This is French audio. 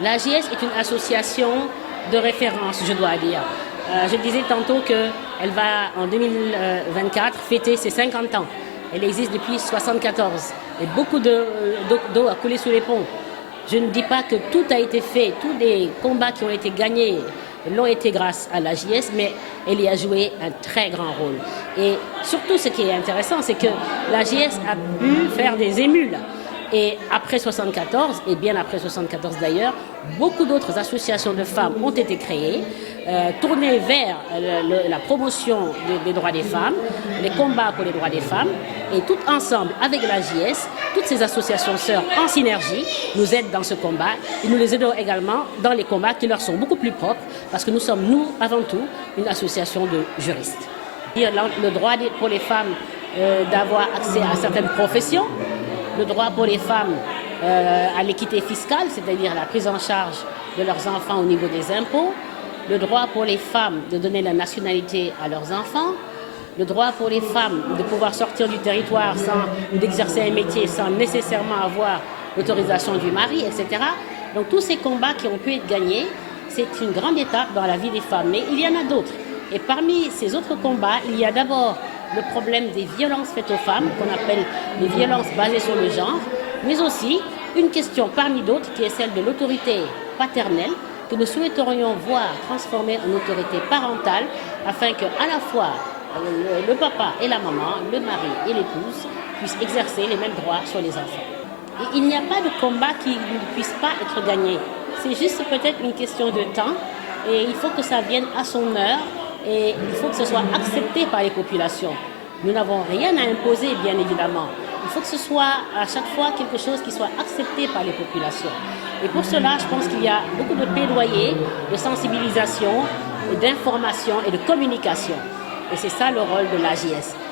L'AGS est une association de référence, je dois dire. Je disais tantôt qu'elle va, en 2024, fêter ses 50 ans. Elle existe depuis 1974 et beaucoup d'eau a coulé sous les ponts. Je ne dis pas que tout a été fait, tous les combats qui ont été gagnés l'ont été grâce à l'AGS, mais elle y a joué un très grand rôle. Et surtout, ce qui est intéressant, c'est que l'AGS a pu faire des émules. Et après 1974, et bien après 1974 d'ailleurs, beaucoup d'autres associations de femmes ont été créées, tournées vers la promotion des droits des femmes, les combats pour les droits des femmes. Et tout ensemble, avec l'AGS, toutes ces associations sœurs en synergie nous aident dans ce combat. Et nous les aidons également dans les combats qui leur sont beaucoup plus propres, parce que nous sommes, nous, avant tout, une association de juristes. Le droit pour les femmes d'avoir accès à certaines professions, le droit pour les femmes à l'équité fiscale, c'est-à-dire la prise en charge de leurs enfants au niveau des impôts, le droit pour les femmes de donner la nationalité à leurs enfants, le droit pour les femmes de pouvoir sortir du territoire ou d'exercer un métier sans nécessairement avoir l'autorisation du mari, etc. Donc tous ces combats qui ont pu être gagnés, c'est une grande étape dans la vie des femmes, mais il y en a d'autres. Et parmi ces autres combats, il y a d'abord le problème des violences faites aux femmes, qu'on appelle les violences basées sur le genre, mais aussi une question parmi d'autres qui est celle de l'autorité paternelle, que nous souhaiterions voir transformée en autorité parentale, afin que à la fois le papa et la maman, le mari et l'épouse puissent exercer les mêmes droits sur les enfants. Et il n'y a pas de combat qui ne puisse pas être gagné. C'est juste peut-être une question de temps, et il faut que ça vienne à son heure. Et il faut que ce soit accepté par les populations. Nous n'avons rien à imposer, bien évidemment. Il faut que ce soit à chaque fois quelque chose qui soit accepté par les populations. Et pour cela, je pense qu'il y a beaucoup de plaidoyer, de sensibilisation, d'information et de communication. Et c'est ça le rôle de l'AGS.